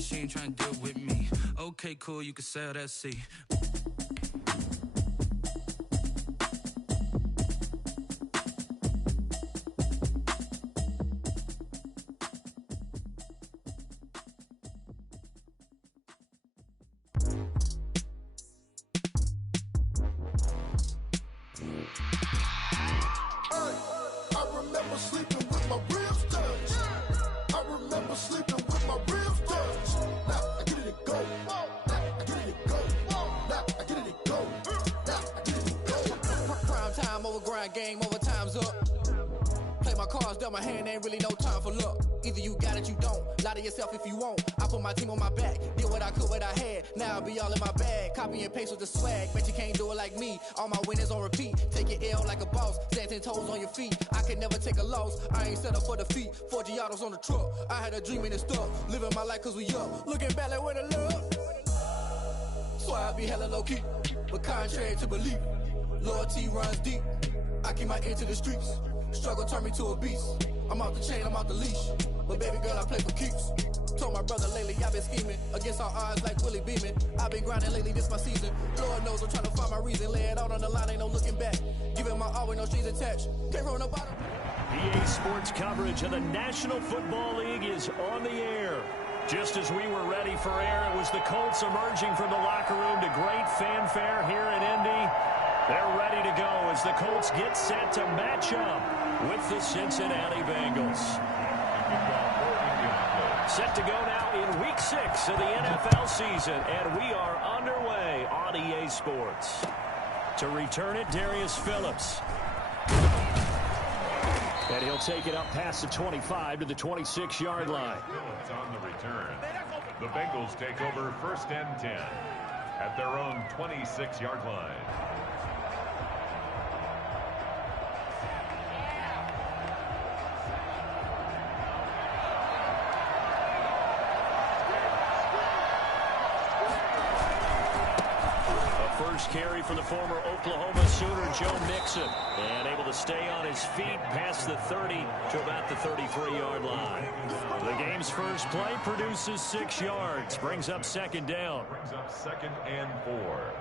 said she ain't trying to deal with me. Okay, cool, you can sail that sea. Game over, time's up. Play my cards, dealt my hand, ain't really no time for luck. Either you got it, you don't. Lie to yourself if you won't. I put my team on my back, did what I could, what I had. Now I'll be all in my bag. Copy and paste with the swag. Bet you can't do it like me. All my winners on repeat. Take your L like a boss. Stand 10 toes on your feet. I can never take a loss. I ain't set up for defeat. 4 Giottos on the truck. I had a dream and it's stuck. Living my life cause we up. Looking back like where the love. So I be hella low key. But contrary to belief, loyalty runs deep. I keep my ear to the streets. Struggle turned me to a beast. I'm off the chain, I'm off the leash. But baby girl, I play for keeps. Told my brother lately, I've been scheming. Against all odds like Willie Beeman. I've been grinding lately, this my season. Lord knows I'm trying to find my reason. Lay it out on the line, ain't no looking back. Giving my all with no strings attached. Came from the bottom. EA Sports coverage of the National Football League is on the air. Just as we were ready for air, it was the Colts emerging from the locker room to great fanfare here in Indy. They're ready to go as the Colts get set to match up with the Cincinnati Bengals. Set to go now in Week 6 of the NFL season, and we are underway on EA Sports. To return it, Darius Phillips. And he'll take it up past the 25 to the 26-yard line. Phillips on the return. The Bengals take over 1st and 10 at their own 26-yard line. First carry for the former Oklahoma Sooner, Joe Mixon. And able to stay on his feet past the 30 to about the 33-yard line. The game's first play produces 6 yards. Brings up 2nd down. Brings up 2nd and 4.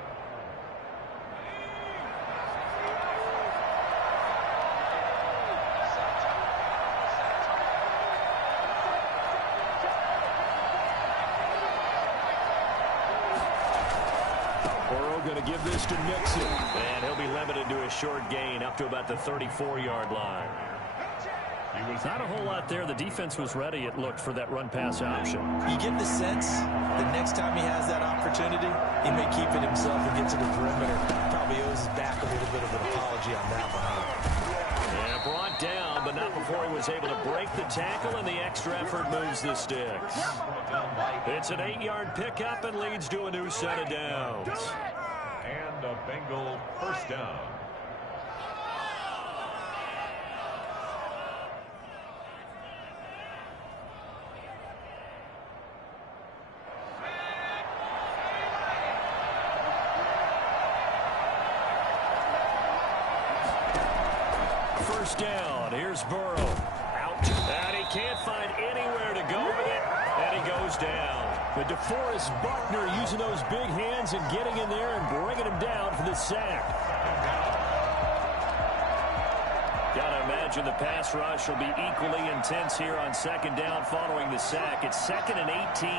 Going to give this to Mixon. And he'll be limited to a short gain up to about the 34-yard line. Not a whole lot there. The defense was ready, it looked, for that run-pass option. You get the sense that next time he has that opportunity, he may keep it himself and get to the perimeter. Probably owes his back a little bit of an apology on that one. And brought down, but not before he was able to break the tackle, and the extra effort moves the sticks. It's an 8-yard pickup and leads to a new set of downs. And a Bengal 1st down. First down. Here's Burrow. Out. And he can't find anywhere to go with it. And he goes down. But DeForest Buckner using those big hands and getting in there and bringing him down for the sack. Gotta imagine the pass rush will be equally intense here on 2nd down following the sack. It's 2nd and 18.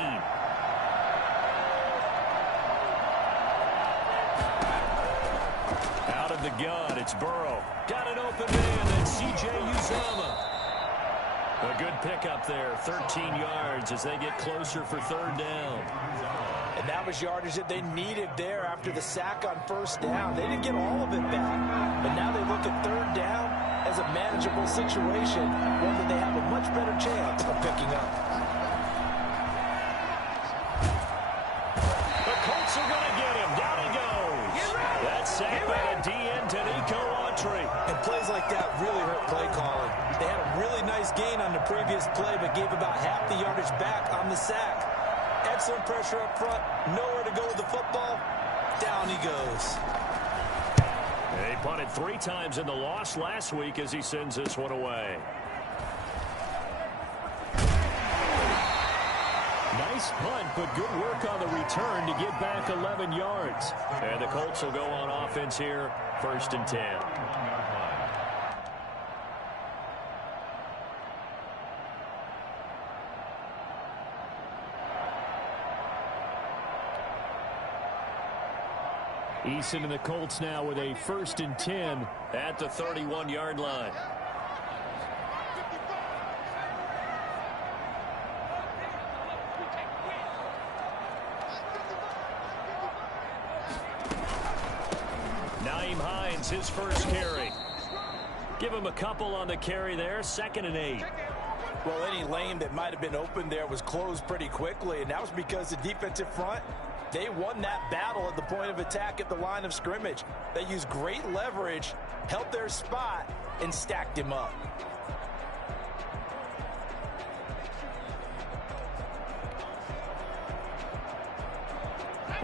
Out of the gun, it's Burrow. Got an open man, and C.J. Uzomah. A good pickup there, 13 yards as they get closer for 3rd down. And that was yardage that they needed there after the sack on 1st down. They didn't get all of it back, but now they look at 3rd down as a manageable situation, one that they have a much better chance of picking up. The Colts are going to get him. Down he goes. That's sacked by the DN, Danico Autry. And plays like that really hurt play calling. They had a really nice gain on the previous play, but gave about half the yardage back on the sack. Excellent pressure up front. Nowhere to go with the football. Down he goes. They punted 3 times in the loss last week as he sends this one away. Nice punt, but good work on the return to get back 11 yards. And the Colts will go on offense here, 1st and 10. Eason and the Colts now with a 1st and 10 at the 31-yard line. His first carry. Give him a couple on the carry there. 2nd and 8. Well, any lane that might have been open there was closed pretty quickly, and that was because the defensive front, they won that battle at the point of attack at the line of scrimmage. They used great leverage, held their spot, and stacked him up.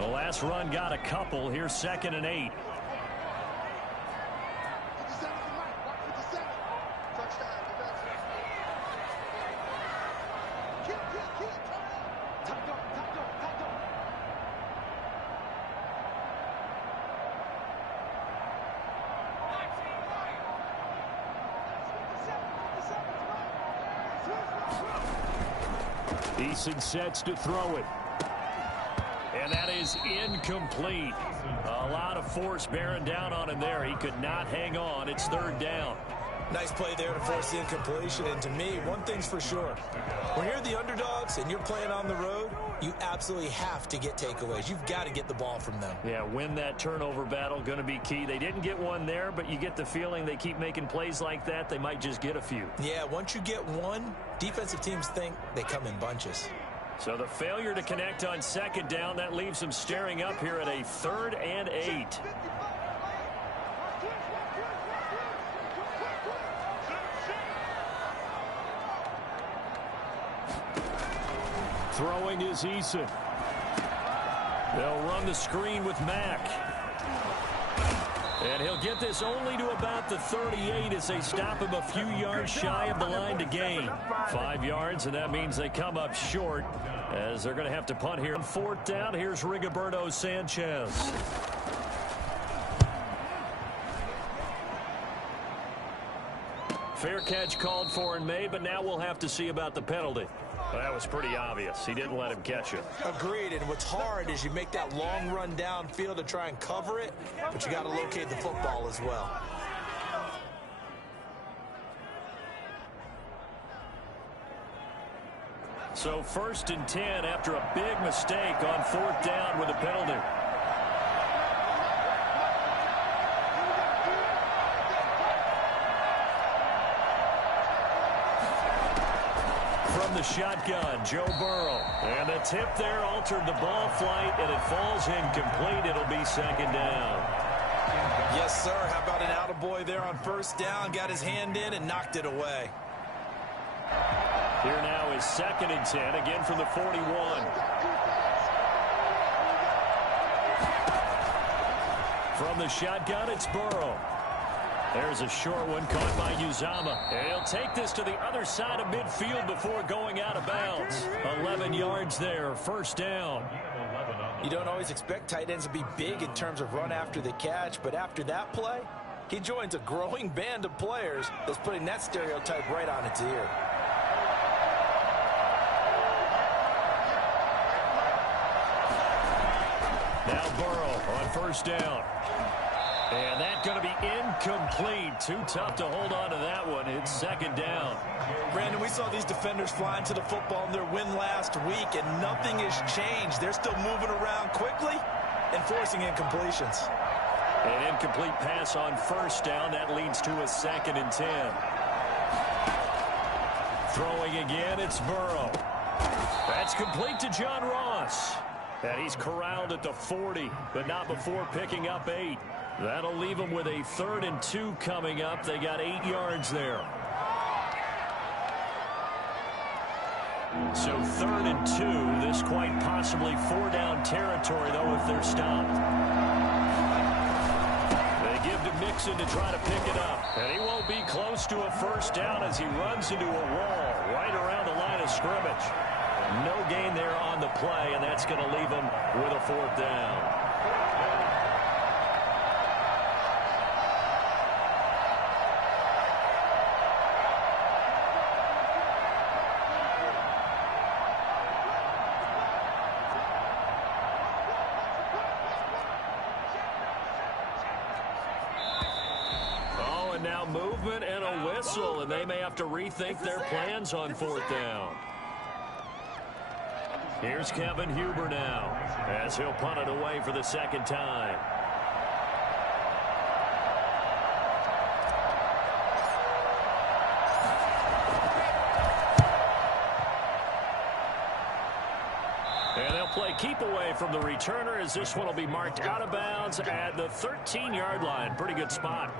The last run got a couple. Here's 2nd and 8. Eason sets to throw it. And that is incomplete. A lot of force bearing down on him there. He could not hang on. It's 3rd down. Nice play there to force the incompletion. And to me, one thing's for sure. When you're the underdogs and you're playing on the road, you absolutely have to get takeaways. You've got to get the ball from them. Yeah, win that turnover battle, going to be key. They didn't get one there, but you get the feeling they keep making plays like that, they might just get a few. Yeah, once you get one, defensive teams think they come in bunches. So the failure to connect on 2nd down, that leaves them staring up here at a 3rd and 8. Throwing is Eason. They'll run the screen with Mack. And he'll get this only to about the 38 as they stop him a few yards shy of the line to gain. 5 yards, and that means they come up short as they're going to have to punt here. On 4th down, here's Rigoberto Sanchez. Fair catch called for and made, but now we'll have to see about the penalty. Well, that was pretty obvious. He didn't let him catch it. Agreed, and what's hard is you make that long run downfield to try and cover it, but you got to locate the football as well. So 1st and 10 after a big mistake on 4th down with a penalty. From the shotgun, Joe Burrow. And the tip there altered the ball flight, and it falls incomplete. It'll be 2nd down. Yes, sir. How about an attaboy there on 1st down? Got his hand in and knocked it away. Here now is 2nd and 10, again from the 41. From the shotgun, it's Burrow. There's a short one caught by Uzama. And he'll take this to the other side of midfield before going out of bounds. 11 yards there, 1st down. You don't always expect tight ends to be big in terms of run after the catch, but after that play, he joins a growing band of players that's putting that stereotype right on its ear. Now Burrow on 1st down. And that's going to be incomplete. Too tough to hold on to that one. It's 2nd down. Brandon, we saw these defenders flying to the football in their win last week, and nothing has changed. They're still moving around quickly and forcing incompletions. An incomplete pass on 1st down. That leads to a 2nd and 10. Throwing again, it's Burrow. That's complete to John Ross. And he's corralled at the 40, but not before picking up 8. That'll leave them with a 3rd and 2 coming up. They got 8 yards there. So 3rd and 2. This quite possibly 4-down territory, though, if they're stopped. They give to Mixon to try to pick it up. And he won't be close to a 1st down as he runs into a wall right around the line of scrimmage. No gain there on the play, and that's going to leave them with a 4th down. And now movement and a whistle, and they may have to rethink their plans on 4th down. Here's Kevin Huber now, as he'll punt it away for the 2nd time. And they'll play keep away from the returner, as this one will be marked out of bounds at the 13-yard line. Pretty good spot.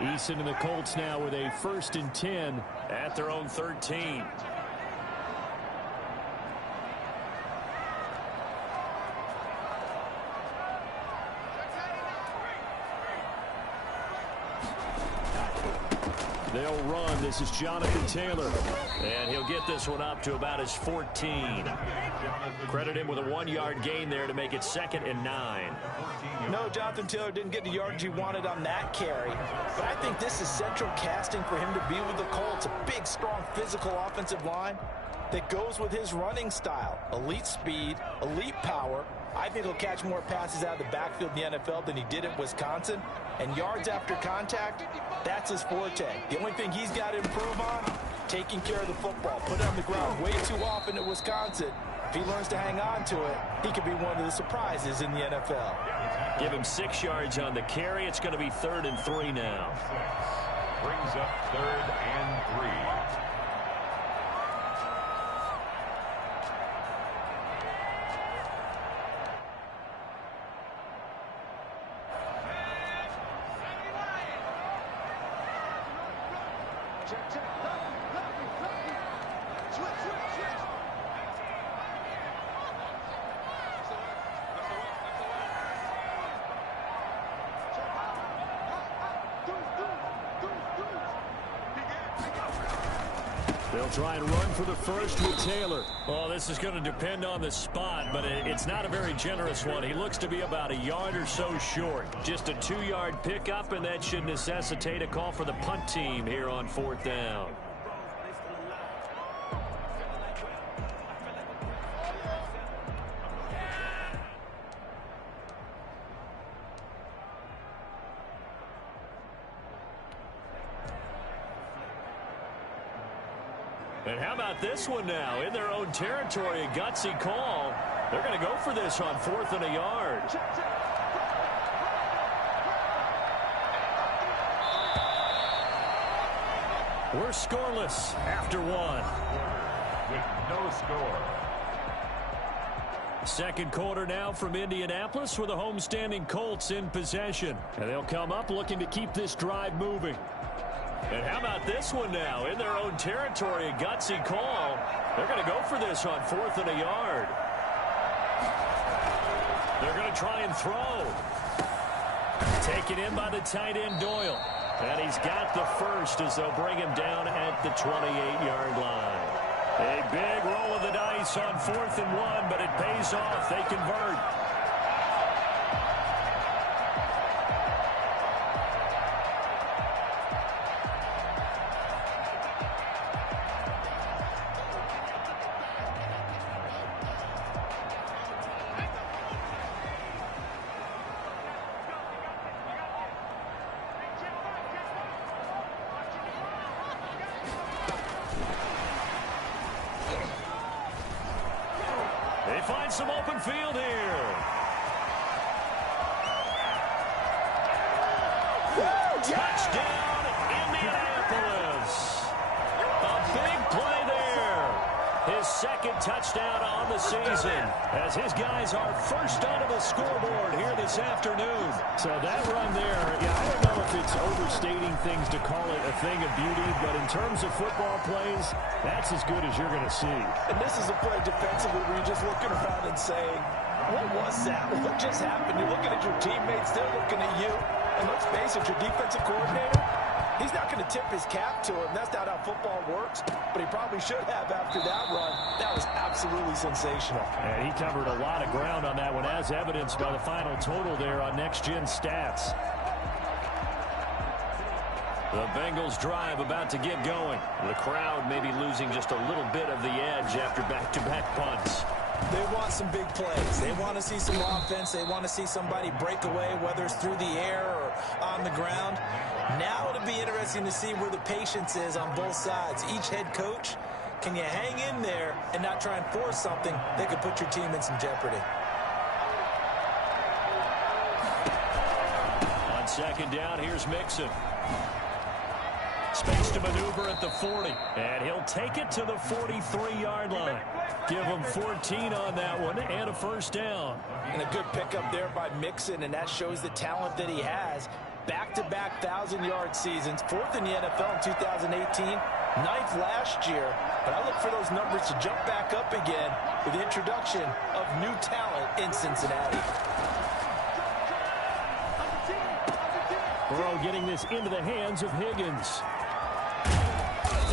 Eason and the Colts now with a 1st and 10 at their own 13. They'll run. This is Jonathan Taylor. And he'll get this one up to about his 14. Credit him with a 1-yard gain there to make it 2nd and 9. No, Jonathan Taylor didn't get the yardage he wanted on that carry. But I think this is central casting for him to be with the Colts. A big, strong, physical offensive line that goes with his running style. Elite speed, elite power. I think he'll catch more passes out of the backfield in the NFL than he did at Wisconsin. And yards after contact, that's his forte. The only thing he's got to improve on, taking care of the football. Put it on the ground way too often at Wisconsin. If he learns to hang on to it, he could be one of the surprises in the NFL. Give him 6 yards on the carry. It's going to be 3rd and 3 now. Brings up 3rd and 3. They'll try and run for the 1st with Taylor. Oh, this is going to depend on the spot, but it's not a very generous one. He looks to be about a yard or so short. Just a 2-yard pickup, and that should necessitate a call for the punt team here on 4th down. And how about this one now? In their own territory, a gutsy call. They're going to go for this on 4th and a yard. We're scoreless after 1. With no score. 2nd quarter now from Indianapolis with the homestanding Colts in possession. And they'll come up looking to keep this drive moving. And how about this one now? In their own territory, a gutsy call. They're going to go for this on 4th and a yard. They're going to try and throw. Taken in by the tight end, Doyle. And he's got the 1st as they'll bring him down at the 28-yard line. A big roll of the dice on 4th and 1, but it pays off. They convert. They find some open field here. Touchdown, Indianapolis. A big play there. his second touchdown on the season, as his guys are first onto the scoreboard here this afternoon. So that run there, yeah, I don't know if it's overstating things to call it a thing of beauty, but in terms of football plays, that's as good as you're going to see. And this is a play defensively where you're just looking around and saying, what was that? What just happened? You're looking at your teammates, they're looking at you. And let's face it, your defensive coordinator, he's not going to tip his cap to him. That's not how football works, but he probably should have after that run. That was absolutely sensational. And he covered a lot of ground on that one, as evidenced by the final total there on Next Gen Stats. The Bengals drive about to get going. The crowd may be losing just a little bit of the edge after back-to-back punts. They want some big plays. They want to see some offense. They want to see somebody break away, whether it's through the air or on the ground. Now it'll be interesting to see where the patience is on both sides. Each head coach, can you hang in there and not try and force something that could put your team in some jeopardy? On second down, here's Mixon. Space to maneuver at the 40. And he'll take it to the 43-yard line. Give him 14 on that one and a first down. And a good pickup there by Mixon, and that shows the talent that he has. Back-to-back 1,000-yard seasons, fourth in the NFL in 2018, ninth last year. But I look for those numbers to jump back up again with the introduction of new talent in Cincinnati. Burrow getting this into the hands of Higgins.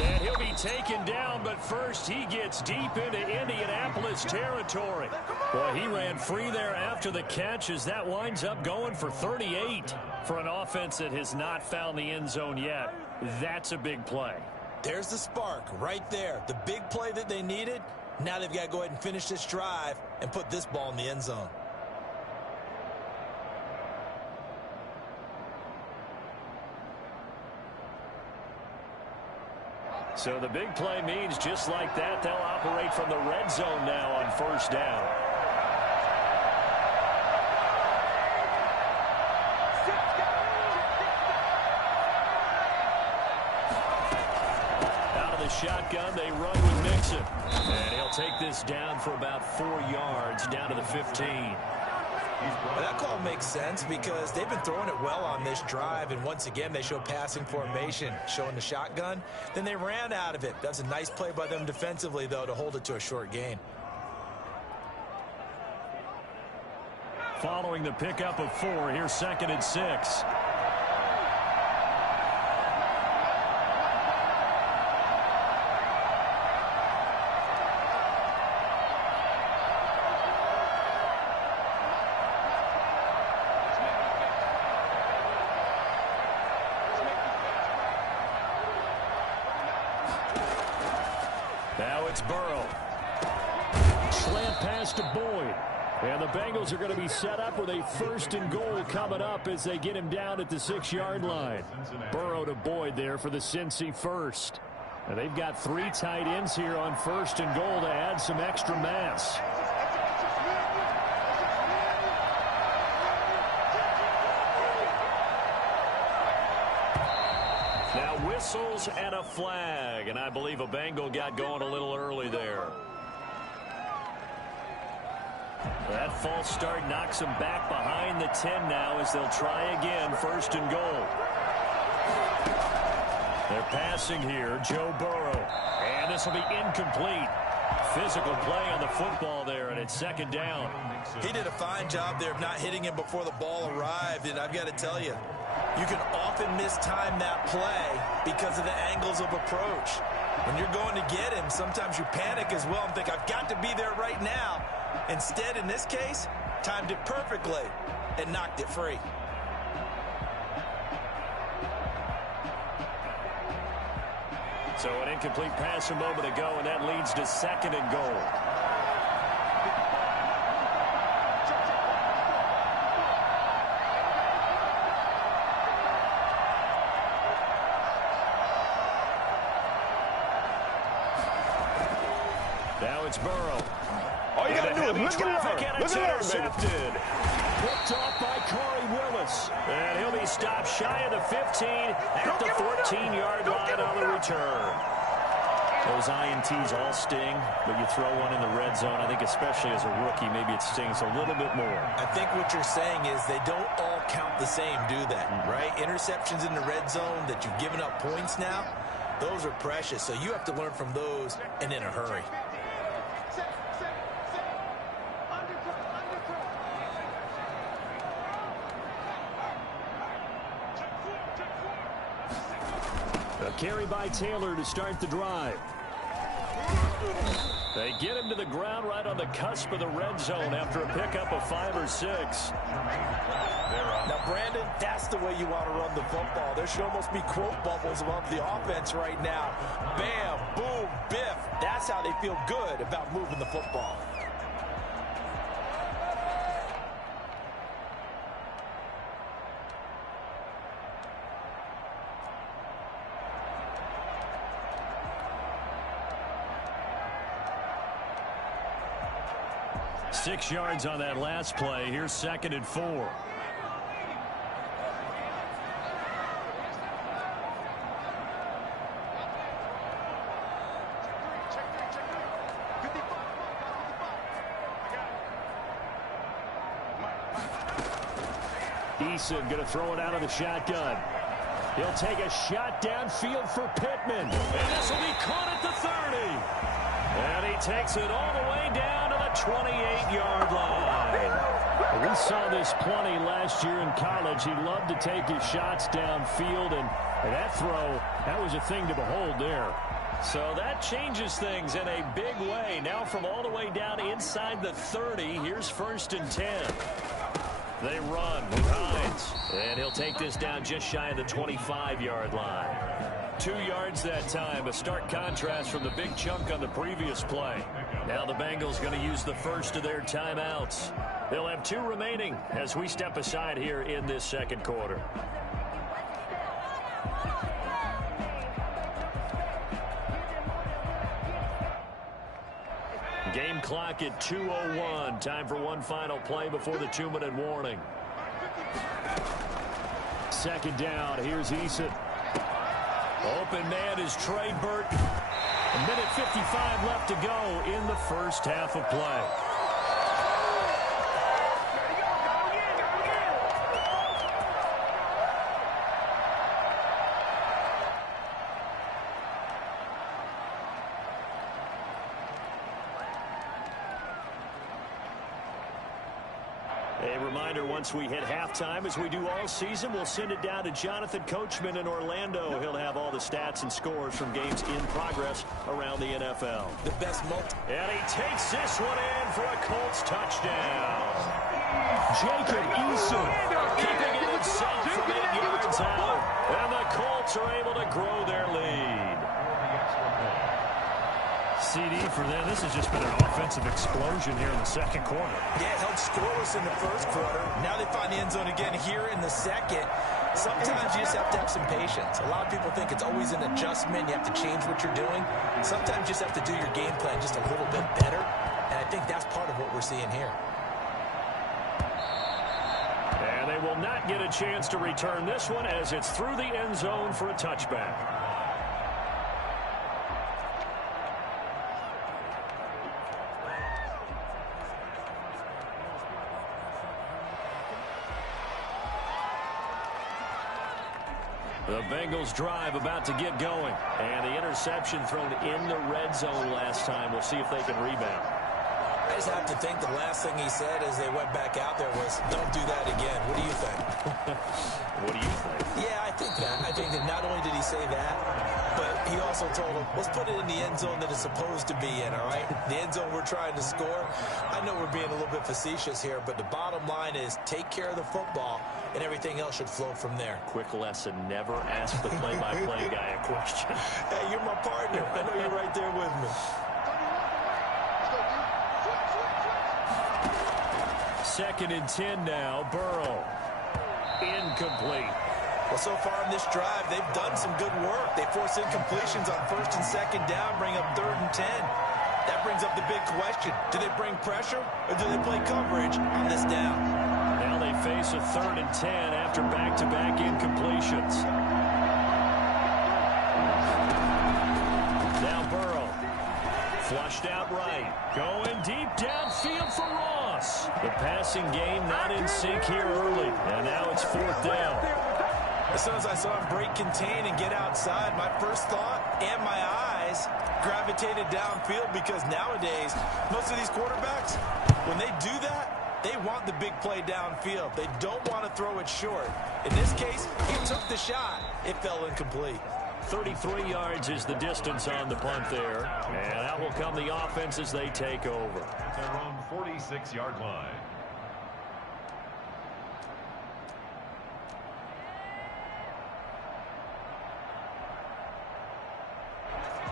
And he'll be taken down, but first he gets deep into Indianapolis territory. Boy, he ran free there after the catch as that winds up going for 38. For an offense that has not found the end zone yet, that's a big play. There's the spark right there. The big play that they needed. Now they've got to go ahead and finish this drive and put this ball in the end zone. So the big play means just like that, they'll operate from the red zone now on first down. Out of the shotgun, they run with Mixon. And he'll take this down for about 4 yards, down to the 15. Well, that call makes sense because they've been throwing it well on this drive, and once again they show passing formation, showing the shotgun. Then they ran out of it. That's a nice play by them defensively, though, to hold it to a short gain. Following the pickup of 4, here's 2nd and 6. Now it's Burrow. Slant pass to Boyd. And the Bengals are going to be set up with a 1st and goal coming up as they get him down at the 6-yard line. Burrow to Boyd there for the Cincy first. And they've got 3 tight ends here on 1st and goal to add some extra mass. Now whistles and a flag, and I believe a Bengal got going a little early there. That false start knocks them back behind the 10 now as they'll try again, 1st and goal. They're passing here, Joe Burrow, and this will be incomplete. Physical play on the football there, and it's 2nd down. He did a fine job there of not hitting him before the ball arrived, and I've got to tell you, you can often mistime that play because of the angles of approach. When you're going to get him, sometimes you panic as well and think, I've got to be there right now. Instead, in this case, timed it perfectly and knocked it free. So an incomplete pass a moment ago, and that leads to 2nd and goal. Now it's Burrow. All you got to do is look at her. Look at her, baby. Picked off by Corey Willis. And he'll be stopped shy of the 15 at the 14-yard line on the return. Those INTs all sting, but you throw one in the red zone, I think especially as a rookie, maybe it stings a little bit more. I think what you're saying is they don't all count the same, do they? Right? Interceptions in the red zone that you've given up points now, those are precious. So you have to learn from those and in a hurry. A carry by Taylor to start the drive. They get him to the ground right on the cusp of the red zone after a pickup of 5 or 6. Now, Brandon, that's the way you want to run the football. There should almost be quote bubbles above the offense right now. Bam, boom, biff. That's how they feel good about moving the football. Six yards on that last play. Here's 2nd and 4. Eason going to throw it out of the shotgun. He'll take a shot downfield for Pittman. And this will be caught at the 30. And he takes it all the way down to the 28-yard line. We saw this plenty last year in college. He loved to take his shots downfield, and that throw, that was a thing to behold there. So that changes things in a big way. Now from all the way down inside the 30, here's 1st and 10. They run with Hines, and he'll take this down just shy of the 25-yard line. 2 yards that time, a stark contrast from the big chunk on the previous play. Now the Bengals going to use the first of their timeouts. They'll have 2 remaining as we step aside here in this second quarter. Game clock at 2:01. Time for one final play before the 2-minute warning. 2nd down. Here's Eason. Open man is Trey Burton. 1:55 left to go in the first half of play. Once we hit halftime, as we do all season, we'll send it down to Jonathan Coachman in Orlando. He'll have all the stats and scores from games in progress around the NFL. The best multi. And he takes this one in for a Colts touchdown. Jacob Eason keeping it himself from 8 yards out. And the Colts are able to grow their lead. CD for them. This has just been an offensive explosion here in the second quarter. Yeah, held scoreless in the first quarter. Now they find the end zone again here in the second. Sometimes you just have to have some patience. A lot of people think it's always an adjustment. You have to change what you're doing. Sometimes you just have to do your game plan just a little bit better. And I think that's part of what we're seeing here. And they will not get a chance to return this one as it's through the end zone for a touchback. The Bengals drive about to get going. And the interception thrown in the red zone last time. We'll see if they can rebound. I just have to think the last thing he said as they went back out there was, don't do that again. What do you think? What do you think? Yeah, I think that. I think that not only did he say that, but he also told him, let's put it in the end zone that it's supposed to be in, all right? The end zone we're trying to score. I know we're being a little bit facetious here, but the bottom line is take care of the football, and everything else should flow from there. Quick lesson, never ask the play-by-play guy a question. Hey, you're my partner. I know you're right there with me. 2nd and 10 now. Burrow. Incomplete. Well, so far in this drive, they've done some good work. They force incompletions on 1st and 2nd down, bring up 3rd and 10. That brings up the big question. Do they bring pressure or do they play coverage on this down? Now they face a 3rd and 10 after back-to-back incompletions. Now Burrow. Flushed out right. Going deep downfield for Ross. The passing game not in sync here early. And now it's 4th down. As soon as I saw him break contain and get outside, my first thought and my eyes gravitated downfield, because nowadays, most of these quarterbacks, when they do that, they want the big play downfield. They don't want to throw it short. In this case, he took the shot. It fell incomplete. 33 yards is the distance on the punt there. And out will come the offense as they take over. At their own 46-yard line.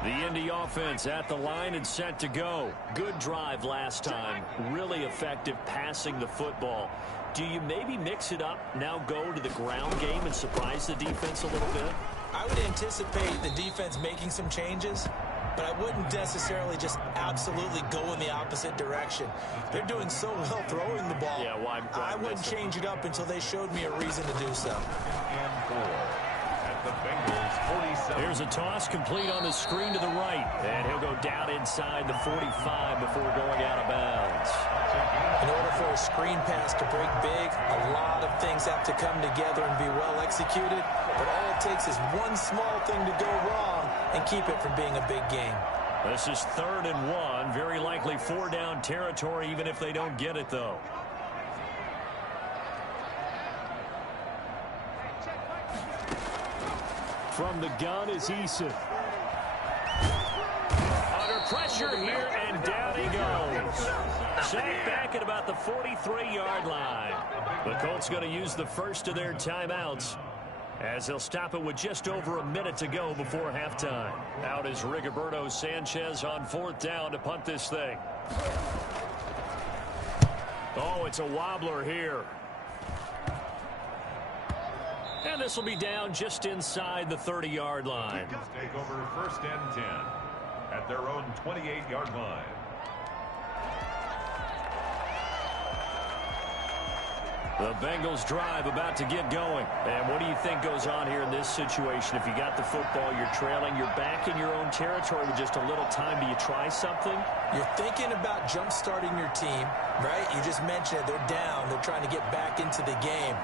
The Indy offense at the line and set to go. Good drive last time. Really effective passing the football. Do you maybe mix it up, now go to the ground game and surprise the defense a little bit? I would anticipate the defense making some changes, but I wouldn't necessarily just absolutely go in the opposite direction. They're doing so well throwing the ball. Yeah, why I wouldn't change it up until they showed me a reason to do so. And 4 at the Bengals 47. Here's a toss complete on the screen to the right. And he'll go down inside the 45 before going out of bounds. In order for a screen pass to break big, a lot of things have to come together and be well executed. But all it takes is one small thing to go wrong and keep it from being a big game. This is 3rd and 1. Very likely 4-down territory, even if they don't get it, though. From the gun is Eason. Under pressure here, and down he goes. Sacked back at about the 43-yard line. The Colts going to use the first of their timeouts, as they'll stop it with just over a minute to go before halftime. Out is Rigoberto Sanchez on 4th down to punt this thing. Oh, it's a wobbler here. And this will be down just inside the 30-yard line. Take over 1st and 10 at their own 28-yard line. The Bengals drive about to get going. And what do you think goes on here in this situation? If you got the football, you're trailing, you're back in your own territory with just a little time. Do you try something? You're thinking about jump-starting your team, right? You just mentioned it. They're down. They're trying to get back into the game.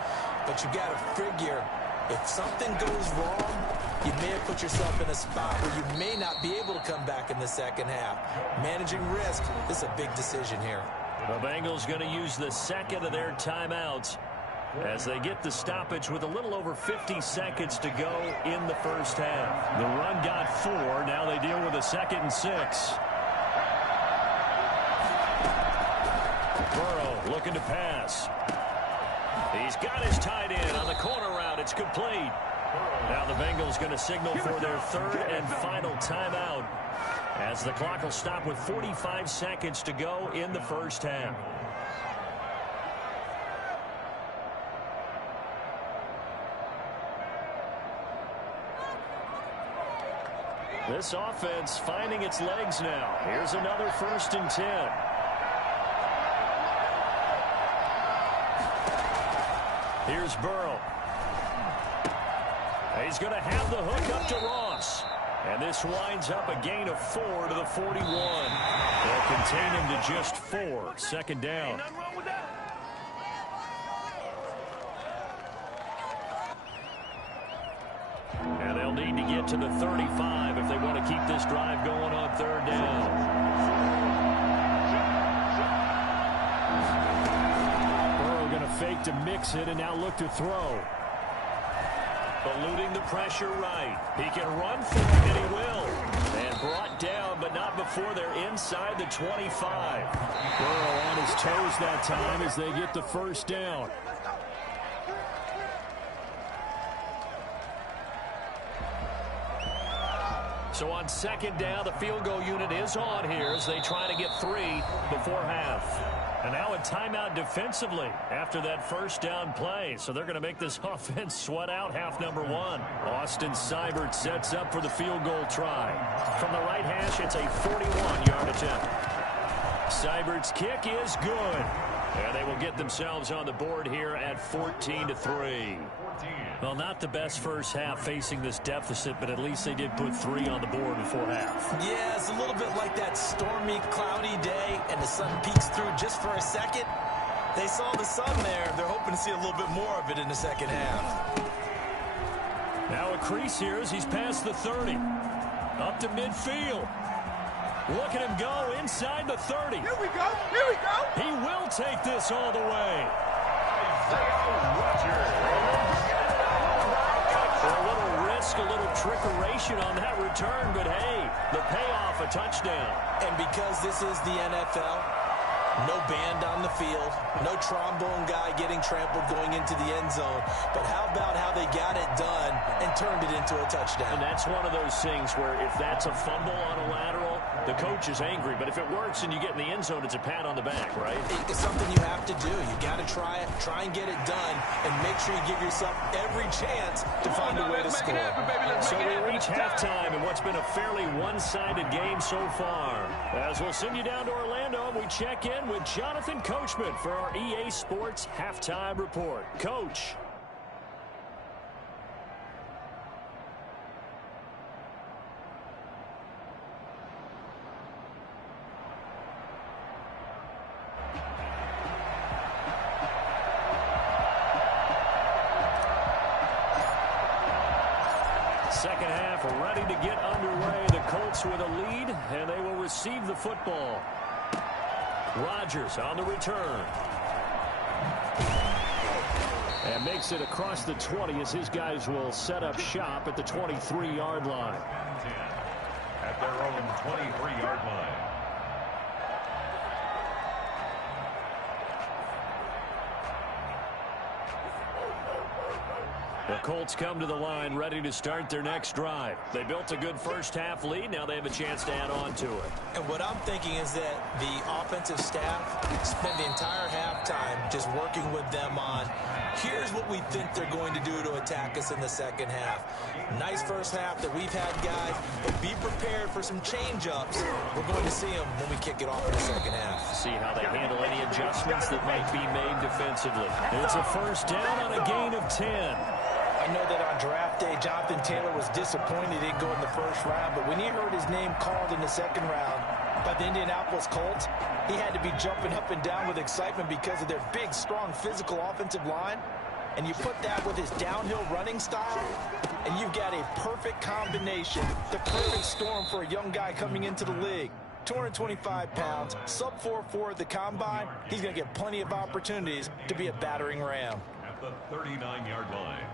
But you got to figure, if something goes wrong, you may have put yourself in a spot where you may not be able to come back in the second half. Managing risk is a big decision here. The Bengals going to use the second of their timeouts as they get the stoppage with a little over 50 seconds to go in the first half. The run got 4. Now they deal with a 2nd and 6. Burrow looking to pass. He's got his tight end on the corner route. It's complete. Now the Bengals going to signal for their 3rd and final timeout, as the clock will stop with 45 seconds to go in the first half. This offense finding its legs now. Here's another 1st and 10. Here's Burrow. He's going to have the hook up to Ross. And this winds up a gain of 4 to the 41. They'll contain him to just 4. 2nd down. And they'll need to get to the 35 if they want to keep this drive going on 3rd down. Burrow going to fake to mix it and now look to throw. Eluding the pressure right. He can run for it, and he will. And brought down, but not before they're inside the 25. Burrow on his toes that time as they get the 1st down. So on 2nd down, the field goal unit is on here as they try to get 3 before half. And now a timeout defensively after that 1st down play. So they're going to make this offense sweat out half number 1. Austin Seibert sets up for the field goal try. From the right hash, it's a 41-yard attempt. Seibert's kick is good. And they will get themselves on the board here at 14-3. Well, not the best first half facing this deficit, but at least they did put 3 on the board before half. Yeah, it's a little bit like that stormy, cloudy day, and the sun peeks through just for a second. They saw the sun there. They're hoping to see a little bit more of it in the second half. Now a crease here as he's past the 30. Up to midfield. Look at him go inside the 30. Here we go. Here we go. He will take this all the way. For a little risk, a little trickeration on that return, but hey, the payoff, a touchdown. And because this is the NFL, no band on the field, no trombone guy getting trampled going into the end zone. But how about how they got it done and turned it into a touchdown? And that's one of those things where if that's a fumble on a lateral, the coach is angry. But if it works and you get in the end zone, it's a pat on the back, right? It's something you have to do. You got to try it, try and get it done, and make sure you give yourself every chance to find a way to score. So we reach halftime in what's been a fairly one-sided game so far. As we'll send you down to Orlando, we check in with Jonathan Coachman for our EA Sports Halftime Report. Coach. Second half ready to get underway. The Colts with a lead, and they will receive the football. Rodgers on the return. And makes it across the 20 as his guys will set up shop at the 23-yard line. At their own 23-yard line. The Colts come to the line ready to start their next drive. They built a good first half lead. Now they have a chance to add on to it. And what I'm thinking is that the offensive staff spent the entire halftime just working with them on, here's what we think they're going to do to attack us in the second half. Nice first half that we've had, guys, but be prepared for some change-ups. We're going to see them when we kick it off in the second half. See how they handle any adjustments that might be made defensively. It's a first down on a gain of 10. I know that on draft day, Jonathan Taylor was disappointed he didn't go in the first round, but when he heard his name called in the second round by the Indianapolis Colts, he had to be jumping up and down with excitement because of their big, strong, physical offensive line. And you put that with his downhill running style, and you've got a perfect combination, the perfect storm for a young guy coming into the league. 225 pounds, sub 4.4 at the combine. He's going to get plenty of opportunities to be a battering ram. At the 39-yard line.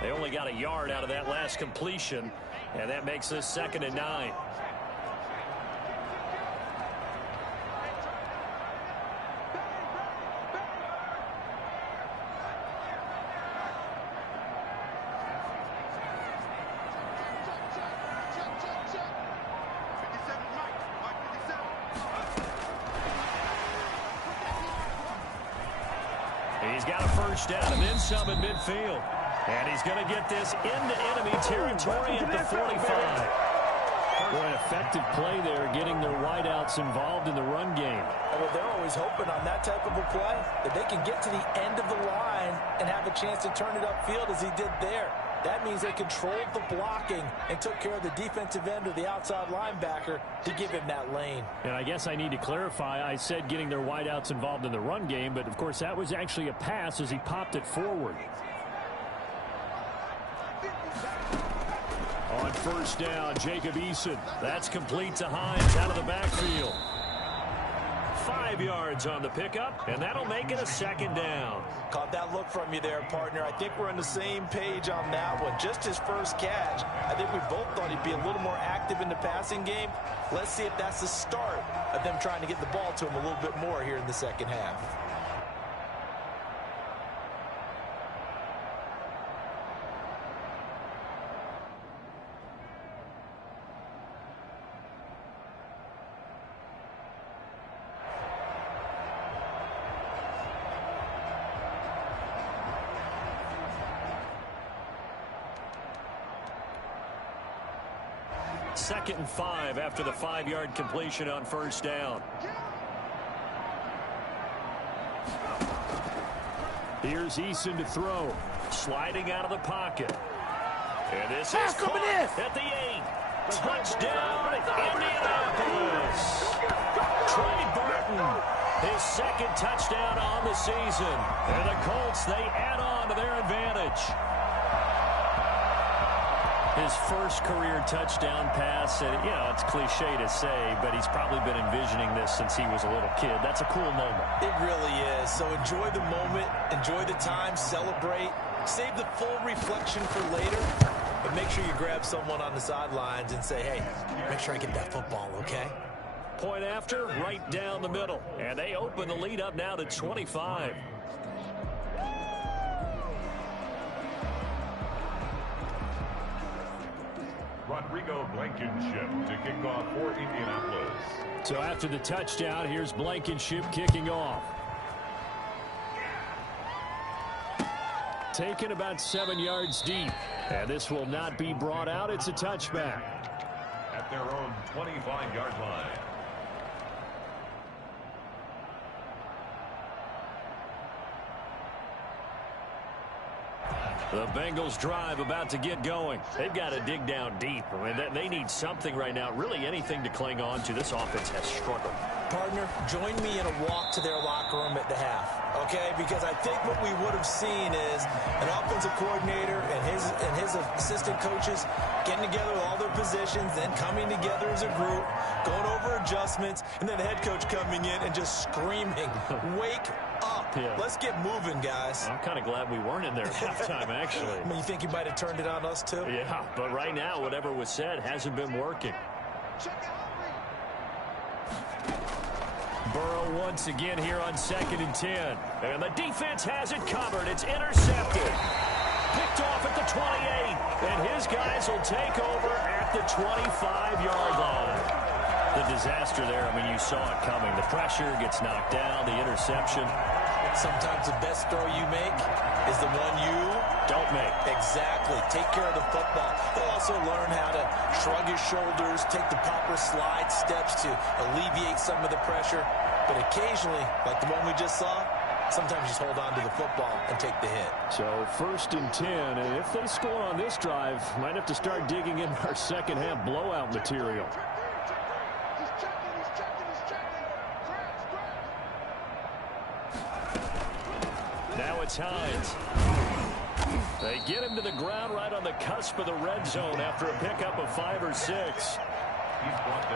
They only got a yard out of that last completion, and that makes this 2nd and 9. He's got a first down and then some in midfield. And he's going to get this into enemy territory at the 45. Boy, an effective play there, getting their wideouts involved in the run game. Well, they're always hoping on that type of a play that they can get to the end of the line and have a chance to turn it upfield as he did there. That means they controlled the blocking and took care of the defensive end or the outside linebacker to give him that lane. And I guess I need to clarify, I said getting their wideouts involved in the run game, but of course that was actually a pass as he popped it forward. On first down, Jacob Eason. That's complete to Hines out of the backfield. 5 yards on the pickup, and that'll make it a 2nd down. Caught that look from you there, partner. I think we're on the same page on that one. Just his first catch. I think we both thought he'd be a little more active in the passing game. Let's see if that's the start of them trying to get the ball to him a little bit more here in the second half. 2nd and 5 after the 5-yard completion on first down. Here's Eason to throw. Sliding out of the pocket. And this is caught at the 8. Touchdown, Indianapolis. Trey Burton, his 2nd touchdown on the season. And the Colts, they add on to their advantage. His first career touchdown pass, and it's cliche to say, but he's probably been envisioning this since he was a little kid. That's a cool moment. It really is. So enjoy the moment, enjoy the time, celebrate, save the full reflection for later, but make sure you grab someone on the sidelines and say, hey, make sure I get that football, okay? Point after, right down the middle, and they open the lead up now to 25. Rodrigo Blankenship to kick off for Indianapolis. So after the touchdown, here's Blankenship kicking off. Taken about 7 yards deep. And this will not be brought out. It's a touchback. At their own 25-yard line. The Bengals drive about to get going. They've got to dig down deep. I mean, they need something right now, really anything to cling on to. This offense has struggled. Partner, join me in a walk to their locker room at the half, okay? Because I think what we would have seen is an offensive coordinator and his assistant coaches getting together with all their positions, then coming together as a group, going over adjustments, and then the head coach coming in and just screaming, wake up. Yeah. Let's get moving, guys. I'm kind of glad we weren't in there at halftime, actually. I mean, you think you might have turned it on us, too? Yeah, but right now, whatever was said hasn't been working. Burrow once again here on 2nd and 10. And the defense has it covered. It's intercepted. Picked off at the 28. And his guys will take over at the 25-yard line. The disaster there, I mean, you saw it coming. The pressure gets knocked down, the interception. Sometimes the best throw you make is the one you don't make. Exactly. Take care of the football. He'll also learn how to shrug his shoulders, take the proper slide steps to alleviate some of the pressure. But occasionally, like the one we just saw, sometimes just hold on to the football and take the hit. So 1st and 10, and if they score on this drive, might have to start digging in our second half blowout material. Now it's Hines. They get him to the ground right on the cusp of the red zone after a pickup of 5 or 6.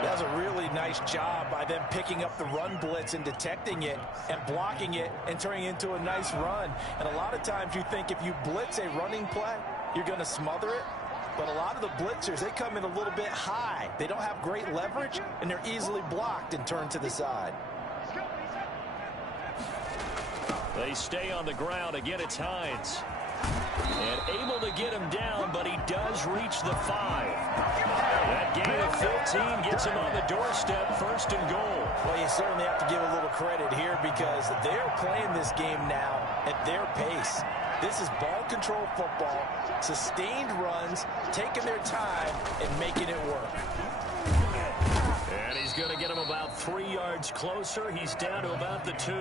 That was a really nice job by them picking up the run blitz and detecting it and blocking it and turning it into a nice run. And a lot of times you think if you blitz a running play, you're going to smother it. But a lot of the blitzers, they come in a little bit high. They don't have great leverage, and they're easily blocked and turned to the side. They stay on the ground. Again, it's Hines. And able to get him down, but he does reach the 5. That gain of 15 gets him on the doorstep, 1st and goal. Well, you certainly have to give a little credit here because they're playing this game now at their pace. This is ball control football, sustained runs, taking their time, and making it work. And he's going to get him about 3 yards closer. He's down to about the 2.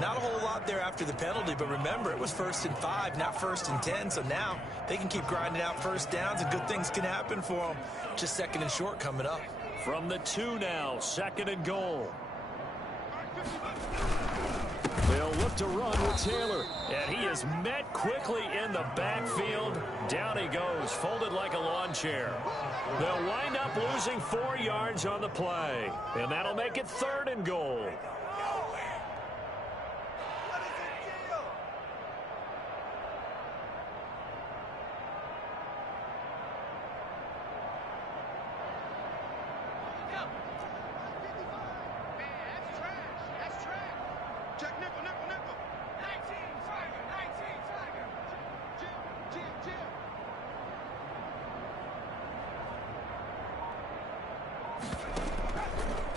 Not a whole lot there after the penalty, but remember, it was 1st and 5, not 1st and 10. So now they can keep grinding out first downs, and good things can happen for them. Just 2nd and short coming up. From the 2 now, 2nd and goal. They'll look to run with Taylor. And he is met quickly in the backfield. Down he goes, folded like a lawn chair. They'll wind up losing 4 yards on the play. And that'll make it 3rd and goal.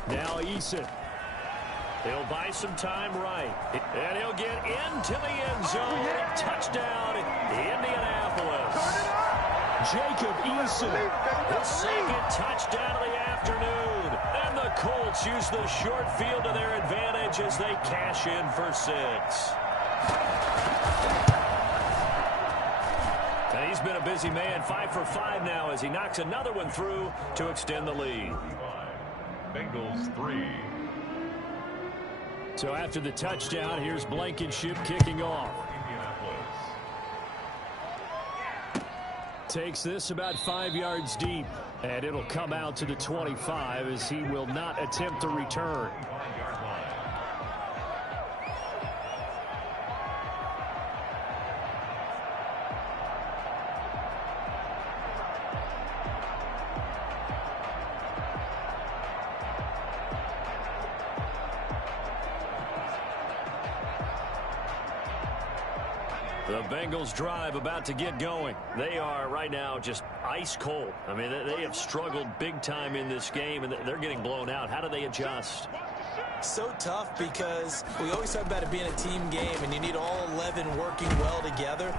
Now Eason. He'll buy some time right. And he'll get into the end zone. Touchdown, Indianapolis. Jacob Eason. His second touchdown of the afternoon. And the Colts use the short field to their advantage as they cash in for 6. And he's been a busy man, 5 for 5 now as he knocks another one through to extend the lead. Bengals 3. So after the touchdown, here's Blankenship kicking off. Takes this about 5 yards deep, and it'll come out to the 25 as he will not attempt to return. The Bengals drive about to get going. They are right now just ice cold. I mean, they have struggled big time in this game, and they're getting blown out. How do they adjust? So tough because we always talk about it being a team game, and you need all 11 working well together.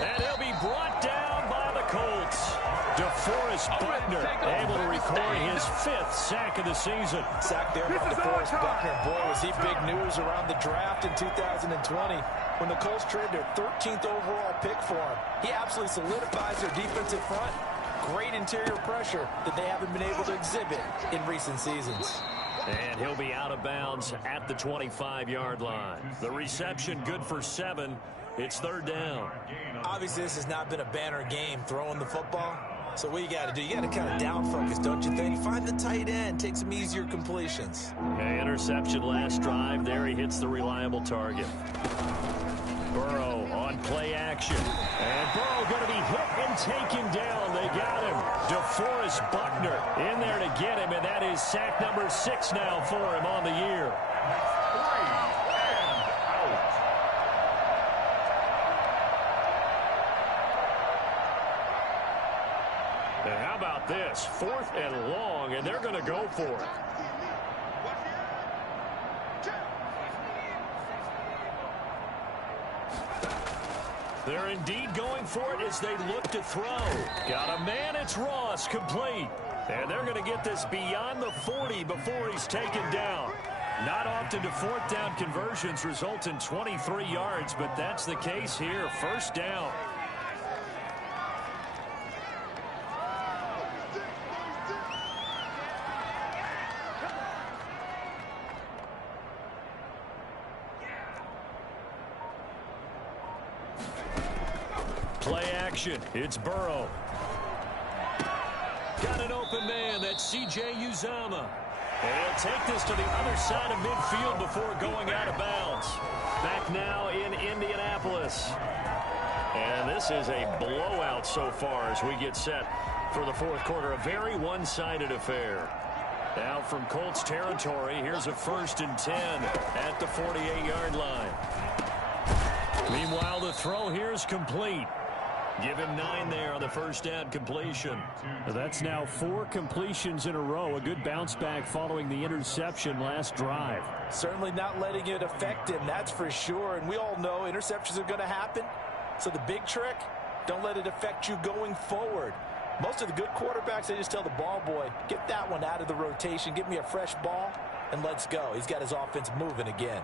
And he'll be brought down by the Colts. DeForest Buckner able to record his 5th sack of the season. Sack there by DeForest Buckner. Boy, was he big news around the draft in 2020 when the Colts traded their 13th overall pick for him. He absolutely solidifies their defensive front. Great interior pressure that they haven't been able to exhibit in recent seasons. And he'll be out of bounds at the 25-yard line. The reception good for 7. It's 3rd down. Obviously, this has not been a banner game throwing the football. So what you got to do, you got to kind of down focus, don't you think? Find the tight end, take some easier completions. Okay, interception last drive. There he hits the reliable target. Burrow on play action. And Burrow going to be hit and taken down. They got him. DeForest Buckner in there to get him, and that is sack number 6 now for him on the year. And how about this? 4th and long, and they're going to go for it. They're indeed going for it as they look to throw. Got a man, it's Ross, complete. And they're going to get this beyond the 40 before he's taken down. Not often do 4th down conversions result in 23 yards, but that's the case here. 1st down. Play action. It's Burrow. Got an open man. That's C.J. Uzomah. And he'll take this to the other side of midfield before going out of bounds. Back now in Indianapolis. And this is a blowout so far as we get set for the 4th quarter. A very one-sided affair. Now from Colts territory, here's a 1st and 10 at the 48-yard line. Meanwhile, the throw here is complete. Give him 9 there on the 1st down completion. That's now 4 completions in a row. A good bounce back following the interception last drive. Certainly not letting it affect him, that's for sure. And we all know interceptions are going to happen. So the big trick, don't let it affect you going forward. Most of the good quarterbacks, they just tell the ball boy, get that one out of the rotation, give me a fresh ball, and let's go. He's got his offense moving again.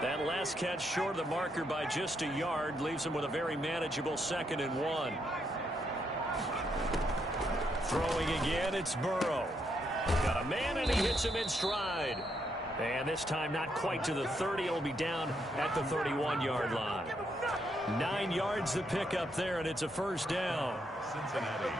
That last catch short of the marker by just a yard leaves him with a very manageable 2nd and 1. Throwing again, it's Burrow. Got a man, and he hits him in stride. And this time not quite to the 30. It'll be down at the 31-yard line. 9 yards to pick up there, and it's a 1st down. Cincinnati.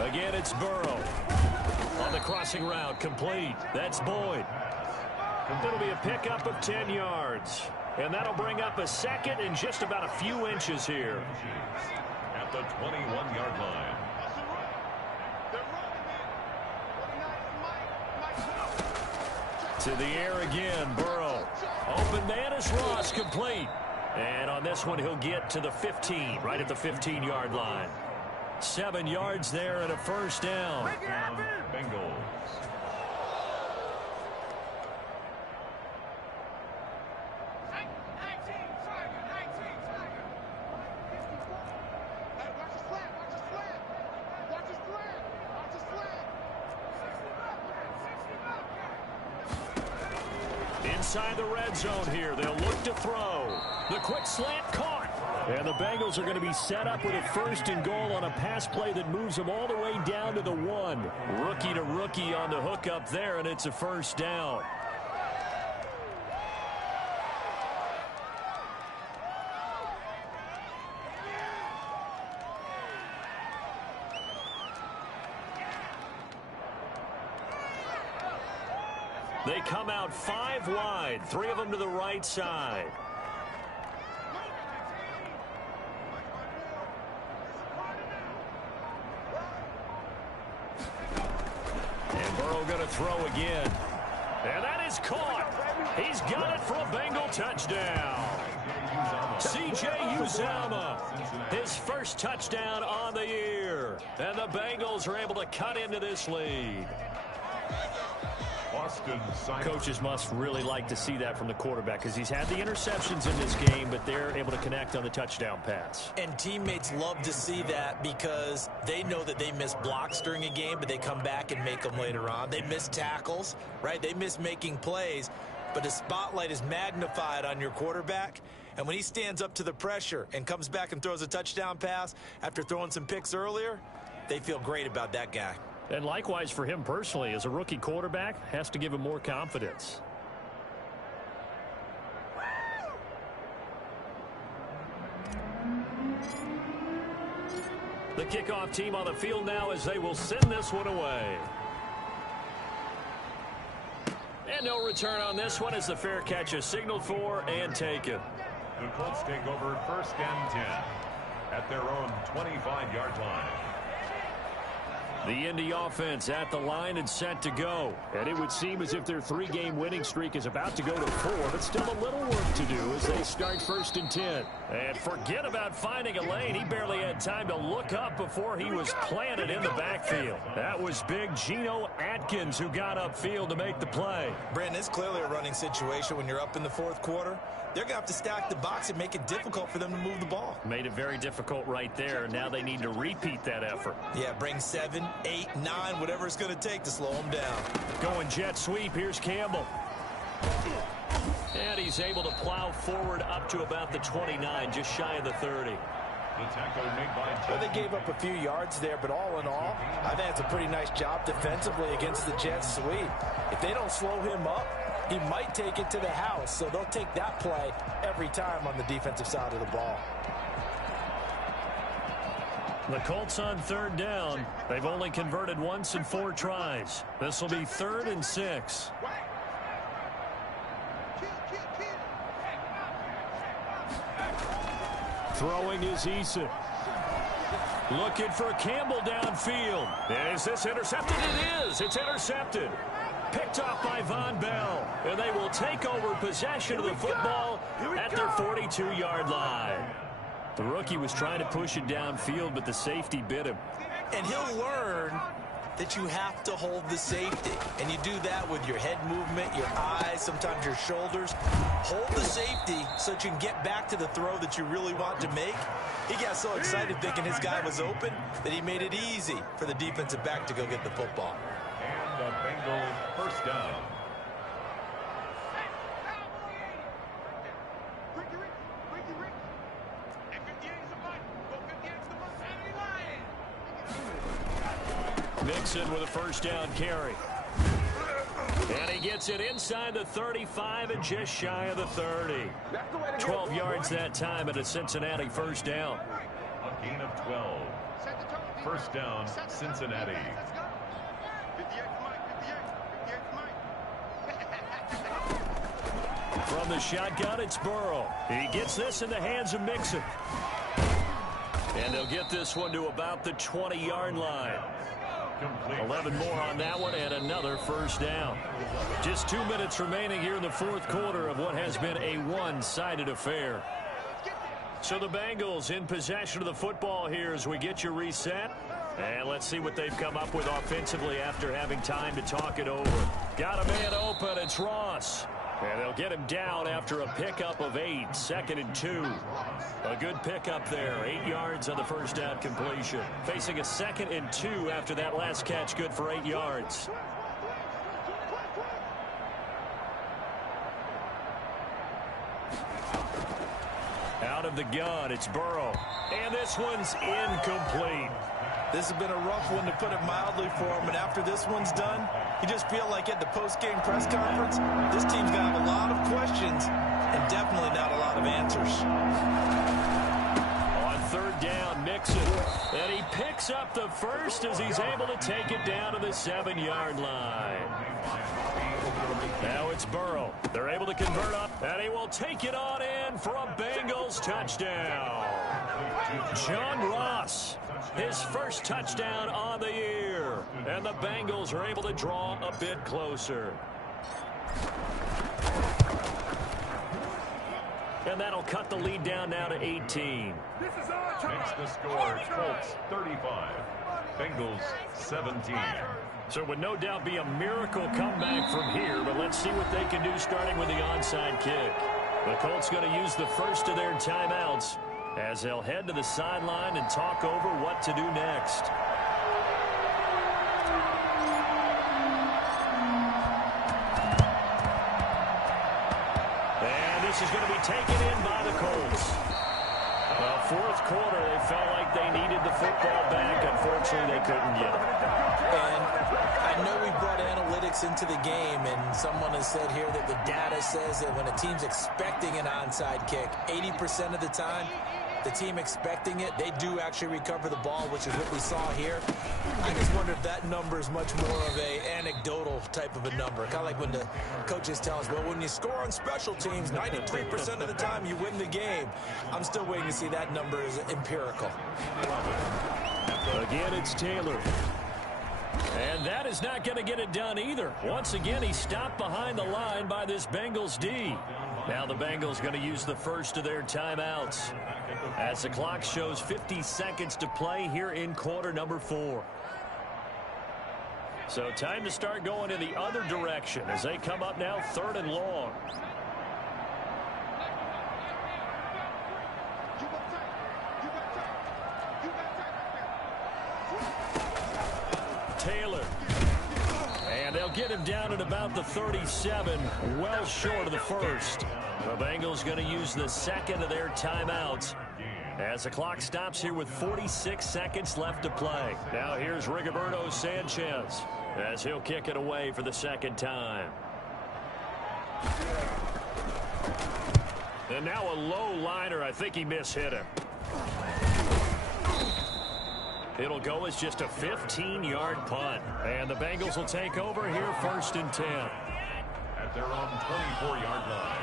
Again, it's Burrow. On the crossing route, complete. That's Boyd. It'll be a pickup of 10 yards. And that'll bring up a 2nd and just about a few inches here. At the 21-yard line. To the air again, Burrow. Open man is Ross, complete. And on this one, he'll get to the 15, right at the 15-yard line. 7 yards there and a first down. Bengals. Inside the red zone here, they'll look to throw. The quick slant caught. And the Bengals are going to be set up with a first and goal on a pass play that moves them all the way down to the 1. Rookie to rookie on the hook up there, and it's a first down. They come out 5 wide, 3 of them to the right side. And Burrow going to throw again. And that is caught. He's got it for a Bengal touchdown. C.J. Uzomah, his first touchdown on the year. And the Bengals are able to cut into this lead. Coaches must really like to see that from the quarterback because he's had the interceptions in this game, but they're able to connect on the touchdown pass. And teammates love to see that because they know that they miss blocks during a game, but they come back and make them later on. They miss tackles, right? They miss making plays, but the spotlight is magnified on your quarterback. And when he stands up to the pressure and comes back and throws a touchdown pass after throwing some picks earlier, they feel great about that guy. And likewise for him personally, as a rookie quarterback, has to give him more confidence. The kickoff team on the field now as they will send this one away. And no return on this one as the fair catch is signaled for and taken. The Colts take over 1st and 10 at their own 25-yard line. The Indy offense at the line and set to go. And it would seem as if their 3-game winning streak is about to go to 4, but still a little work to do as they start 1st and 10. And forget about finding a lane. He barely had time to look up before he was planted in the backfield. That was big Geno Atkins who got upfield to make the play. Brandon, it's clearly a running situation when you're up in the 4th quarter. They're going to have to stack the box and make it difficult for them to move the ball. Made it very difficult right there. Now they need to repeat that effort. Yeah, bring 7, 8, 9, whatever it's going to take to slow them down. Going jet sweep. Here's Campbell. And he's able to plow forward up to about the 29, just shy of the 30. The tackle made by well, they gave up a few yards there, but all in all, I think it's a pretty nice job defensively against the jet sweep. If they don't slow him up, he might take it to the house, so they'll take that play every time on the defensive side of the ball. The Colts on 3rd down. They've only converted once in 4 tries. This will be 3rd and 6. Throwing is Eason. Looking for Campbell downfield. Is this intercepted? It is. It's intercepted. Picked off by Von Bell. And they will take over possession of the football at their 42-yard line. The rookie was trying to push it downfield, but the safety bit him. And he'll learn that you have to hold the safety. And you do that with your head movement, your eyes, sometimes your shoulders. Hold the safety so that you can get back to the throw that you really want to make. He got so excited thinking his guy was open that he made it easy for the defensive back to go get the football. And the Bengals 1st down. Mixon with a 1st down carry. And he gets it inside the 35 and just shy of the 30. 12 yards that time and a Cincinnati 1st down. A gain of 12. 1st down, Cincinnati. From the shotgun, it's Burrow. He gets this in the hands of Mixon. And they'll get this one to about the 20-yard line. complete. 11 more on that one and another first down. Just 2 minutes remaining here in the fourth quarter of what has been a one-sided affair. So the Bengals in possession of the football here as we get you reset. And let's see what they've come up with offensively after having time to talk it over. Got a man open. It's Ross. And they'll get him down after a pickup of 8. 2nd and 2. A good pickup there. 8 yards on the first down completion. Facing a 2nd and 2 after that last catch. Good for 8 yards. Out of the gun, it's Burrow. And this one's incomplete. This has been a rough one, to put it mildly, for him. And after this one's done, you just feel like at the post-game press conference, this team's going to have a lot of questions and definitely not a lot of answers. On 3rd down, Mixon. And he picks up the first as he's able to take it down to the 7-yard line. Now it's Burrow. They're able to convert up, and he will take it on in for a Bengals touchdown. John Ross, his first touchdown on the year. And the Bengals are able to draw a bit closer. And that'll cut the lead down now to 18. Makes the score Colts 35, Bengals 17. So it would no doubt be a miracle comeback from here, but let's see what they can do starting with the onside kick. The Colts going to use the first of their timeouts as they'll head to the sideline and talk over what to do next. And this is going to be taken in by the Colts. Fourth quarter, they felt like they needed the football back. Unfortunately, they couldn't get it. And I know we brought analytics into the game, and someone has said here that the data says that when a team's expecting an onside kick, 80% of the time, the team expecting it, they do actually recover the ball, which is what we saw here. I just wonder if that number is much more of a anecdotal type of a number. Kind of like when the coaches tell us, well, when you score on special teams, 93% of the time you win the game. I'm still waiting to see that number is empirical. Again, it's Taylor. And that is not going to get it done either. Once again, he's stopped behind the line by this Bengals D. Now the Bengals going to use the first of their timeouts as the clock shows 50 seconds to play here in quarter number 4. So time to start going in the other direction as they come up now 3rd and long. Taylor. And they'll get him down at about the 37, well short of the first. The Bengals going to use the 2nd of their timeouts as the clock stops here with 46 seconds left to play. Now here's Rigoberto Sanchez as he'll kick it away for the 2nd time. And now a low liner. I think he mishit him. It'll go as just a 15-yard punt. And the Bengals will take over here 1st and 10. At their own 24-yard line.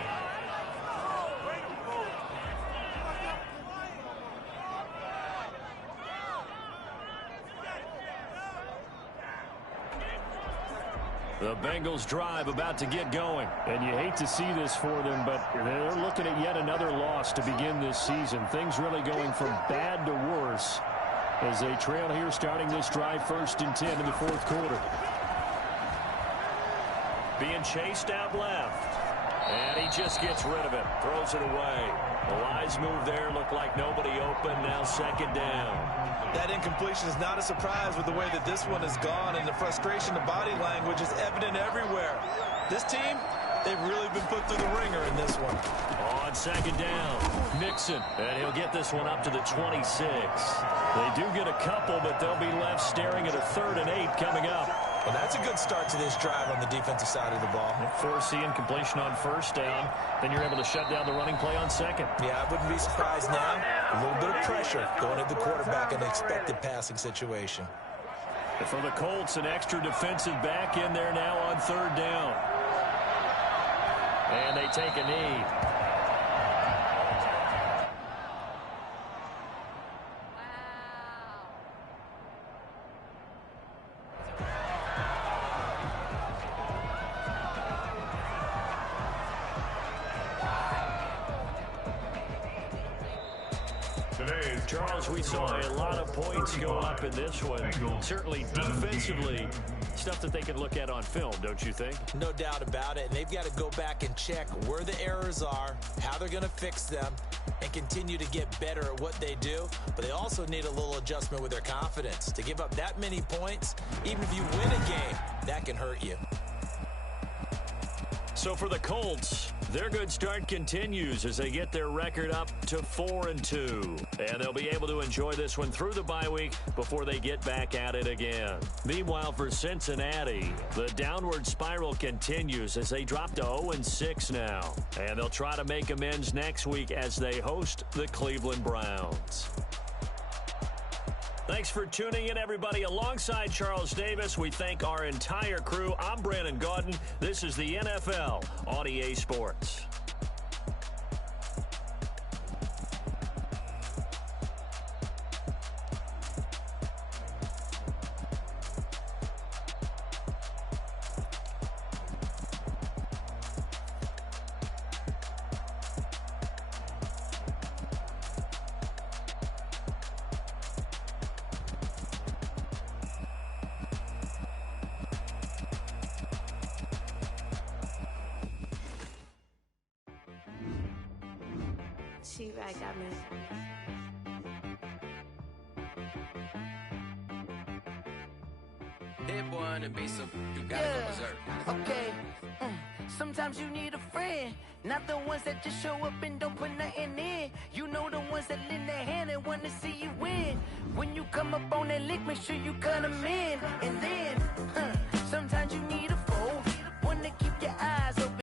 The Bengals drive about to get going. And you hate to see this for them, but they're looking at yet another loss to begin this season. Things really going from bad to worse as they trail here starting this drive 1st and 10 in the 4th quarter. Being chased out left. And he just gets rid of it. Throws it away. The Lions move there. Looked like nobody open. Now 2nd down. That incompletion is not a surprise with the way that this one has gone, and the frustration, the body language is evident everywhere. This team, they've really been put through the ringer in this one. On 2nd down, Mixon, and he'll get this one up to the 26. They do get a couple, but they'll be left staring at a 3rd and 8 coming up. Well, that's a good start to this drive on the defensive side of the ball. Forcing incompletion on 1st down, then you're able to shut down the running play on 2nd. Yeah, I wouldn't be surprised now. A little bit of pressure going at the quarterback in an expected passing situation. For the Colts, an extra defensive back in there now on 3rd down. And they take a knee. Charles, we saw a lot of points go up in this one. Certainly defensively, stuff that they can look at on film, don't you think? No doubt about it. And they've got to go back and check where the errors are, how they're going to fix them, and continue to get better at what they do. But they also need a little adjustment with their confidence. To give up that many points, even if you win a game, that can hurt you. So for the Colts, their good start continues as they get their record up to 4-2. And they'll be able to enjoy this one through the bye week before they get back at it again. Meanwhile, for Cincinnati, the downward spiral continues as they drop to 0-6 now. And they'll try to make amends next week as they host the Cleveland Browns. Thanks for tuning in, everybody. Alongside Charles Davis, we thank our entire crew. I'm Brandon Gaudin. This is the NFL on EA Sports. She right got me. Hit one and be some, you gotta go berserk. Okay. Sometimes you need a friend, not the ones that just show up and don't put nothing in. You know the ones that lend their hand and want to see you win. When you come up on that lick, make sure you cut them in. And then